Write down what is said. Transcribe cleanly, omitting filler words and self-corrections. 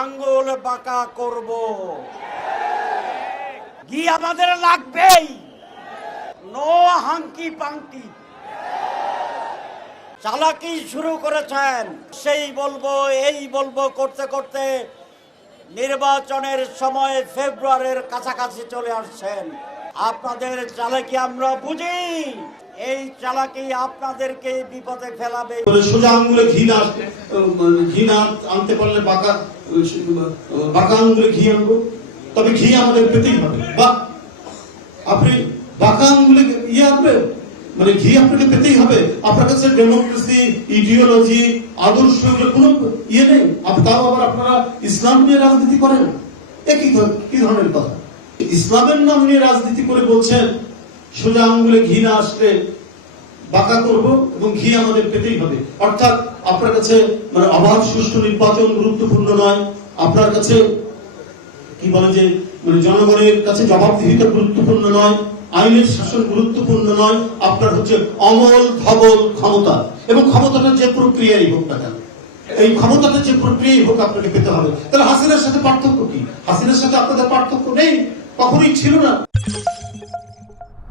আঙ্গুল বাঁকা করব। ঘি আমাদের লাগবেই, নো হাঙ্কি পাঙ্কি। চালাকি শুরু করেছেন, সেই বলবো এই বলবো করতে করতে নির্বাচনের সময় ফেব্রুয়ারির কাছাকাছি চলে আসছেন। আপনাদের চালাকি আমরা বুঝি, এই চালাকি আপনাদেরকে বিপদে ফেলাবে। সোজা আঙ্গুলে ঘি না আনতে পারলে বাঁকা আঙ্গুলে ঘি আনবো, তবে ঘি আমাদের পেতেই হবে। বা আপনি বাঁকা আঙ্গুলে আনবেন, মানে ঘি আপনাকে পেতেই হবে। আপনার কাছে ডেমোক্রেসি, ইডিওলজি, আদর্শ এগুলো কোনো নেই, তাও আবার আপনারা ইসলাম নিয়ে রাজনীতি করেন। কি ধরনের কথা? ইসলামের নাম নিয়ে রাজনীতি করে বলছেন সোজা আঙ্গুলে ঘি না আসলে বাঁকা করব এবং ঘি আমাদের পেতেই হবে। অর্থাৎ আপনার কাছে মানে অবাধ সুষ্ঠু নির্বাচন গুরুত্বপূর্ণ নয়, আপনার কাছে কি বলে যে মানে জনগণের কাছে জবাবদিহিতা গুরুত্বপূর্ণ নয়, আইনের শাসন গুরুত্বপূর্ণ নয়, আপনার হচ্ছে অমল ধবল ক্ষমতা, এবং ক্ষমতাটা যে প্রক্রিয়াই হোক না কেন, এই ক্ষমতাটা যে প্রক্রিয়াই হোক আপনাকে পেতে হবে। তাহলে হাসিনার সাথে পার্থক্য কি? হাসিনার সাথে আপনাদের পার্থক্য নেই, কখনোই ছিল না।